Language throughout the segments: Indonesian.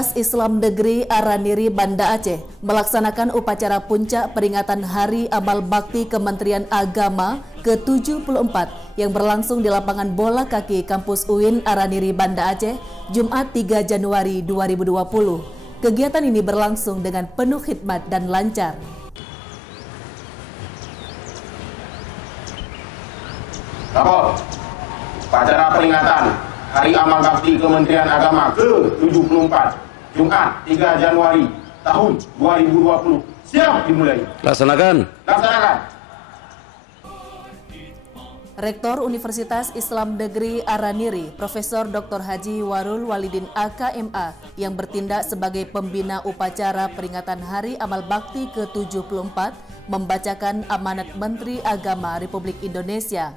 Universitas Islam Negeri Araniri, Banda Aceh melaksanakan upacara puncak peringatan Hari Amal Bakti Kementerian Agama ke-74 yang berlangsung di lapangan bola kaki kampus UIN Araniri, Banda Aceh, Jumat 3 Januari 2020. Kegiatan ini berlangsung dengan penuh khidmat dan lancar. Upacara peringatan Hari Amal Bakti Kementerian Agama ke-74, Jumat 3 Januari tahun 2020. Siap dimulai. Laksanakan. Rektor Universitas Islam Negeri Araniri, Profesor Dr. Haji Warul Walidin AKMA yang bertindak sebagai pembina upacara peringatan Hari Amal Bakti ke-74 membacakan amanat Menteri Agama Republik Indonesia.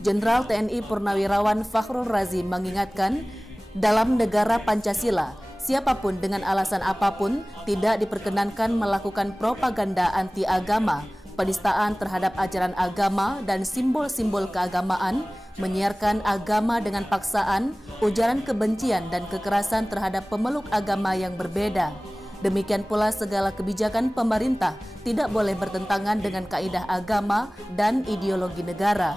Jenderal TNI Purnawirawan Fakhrul Razi mengingatkan, dalam negara Pancasila, siapapun dengan alasan apapun tidak diperkenankan melakukan propaganda anti-agama, penistaan terhadap ajaran agama dan simbol-simbol keagamaan, menyiarkan agama dengan paksaan, ujaran kebencian dan kekerasan terhadap pemeluk agama yang berbeda. Demikian pula segala kebijakan pemerintah tidak boleh bertentangan dengan kaidah agama dan ideologi negara.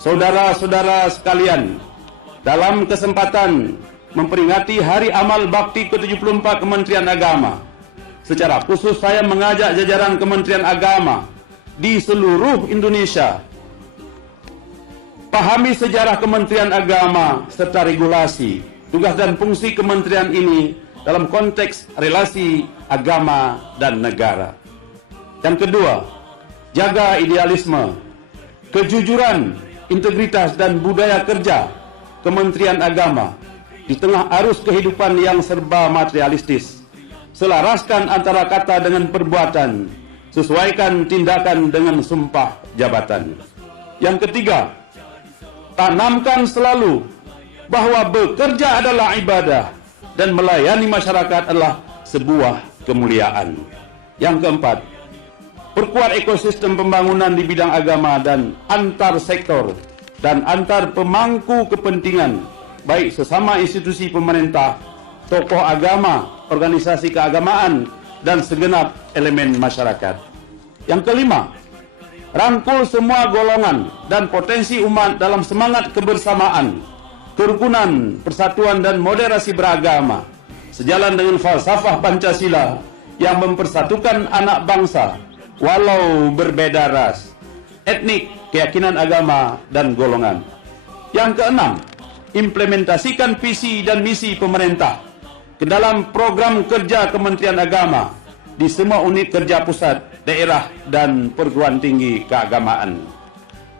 Saudara-saudara sekalian, dalam kesempatan memperingati Hari Amal Bakti ke-74 Kementerian Agama, secara khusus saya mengajak jajaran Kementerian Agama di seluruh Indonesia pahami sejarah Kementerian Agama serta regulasi, tugas dan fungsi kementerian ini dalam konteks relasi agama dan negara. Yang kedua, jaga idealisme, kejujuran, integritas dan budaya kerja Kementerian Agama di tengah arus kehidupan yang serba materialistis. Selaraskan antara kata dengan perbuatan, sesuaikan tindakan dengan sumpah jabatan. Yang ketiga, tanamkan selalu bahwa bekerja adalah ibadah dan melayani masyarakat adalah sebuah kemuliaan. Yang keempat, perkuat ekosistem pembangunan di bidang agama dan antar sektor dan antar pemangku kepentingan, baik sesama institusi pemerintah, tokoh agama, organisasi keagamaan, dan segenap elemen masyarakat. Yang kelima, rangkul semua golongan dan potensi umat dalam semangat kebersamaan, kerukunan, persatuan, dan moderasi beragama, sejalan dengan falsafah Pancasila yang mempersatukan anak bangsa, walau berbeda ras, etnik, keyakinan agama, dan golongan. Yang keenam, implementasikan visi dan misi pemerintah ke dalam program kerja Kementerian Agama di semua unit kerja pusat, daerah, dan perguruan tinggi keagamaan.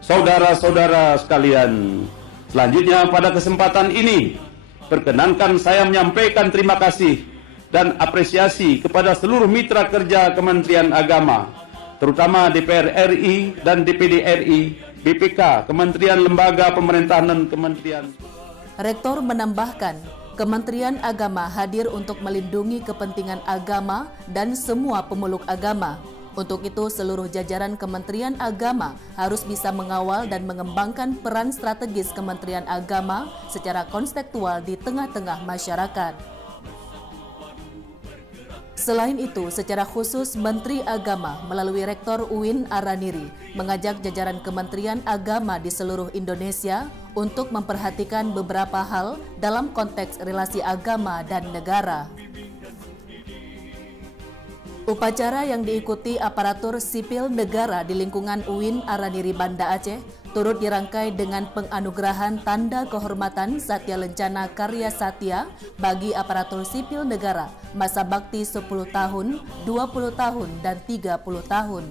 Saudara-saudara sekalian, selanjutnya pada kesempatan ini, perkenankan saya menyampaikan terima kasih dan apresiasi kepada seluruh mitra kerja Kementerian Agama, terutama DPR RI dan DPD RI, BPK, Kementerian Lembaga Pemerintahan dan Kementerian. Rektor menambahkan, Kementerian Agama hadir untuk melindungi kepentingan agama dan semua pemeluk agama. Untuk itu, seluruh jajaran Kementerian Agama harus bisa mengawal dan mengembangkan peran strategis Kementerian Agama secara konstektual di tengah-tengah masyarakat. Selain itu, secara khusus Menteri Agama melalui Rektor UIN Araniri mengajak jajaran Kementerian Agama di seluruh Indonesia untuk memperhatikan beberapa hal dalam konteks relasi agama dan negara. Upacara yang diikuti aparatur sipil negara di lingkungan UIN Araniri, Banda Aceh turut dirangkai dengan penganugerahan Tanda Kehormatan Satya Lencana Karya Satya bagi aparatur sipil negara masa bakti 10 tahun, 20 tahun, dan 30 tahun.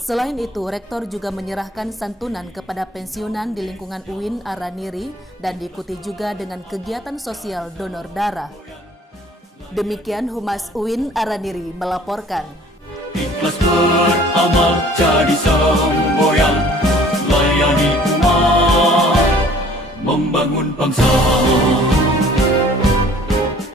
Selain itu, Rektor juga menyerahkan santunan kepada pensiunan di lingkungan UIN Araniri dan diikuti juga dengan kegiatan sosial donor darah. Demikian Humas UIN Araniri melaporkan. Ikhlas beramal jadi semboyan, layani umat, membangun bangsa.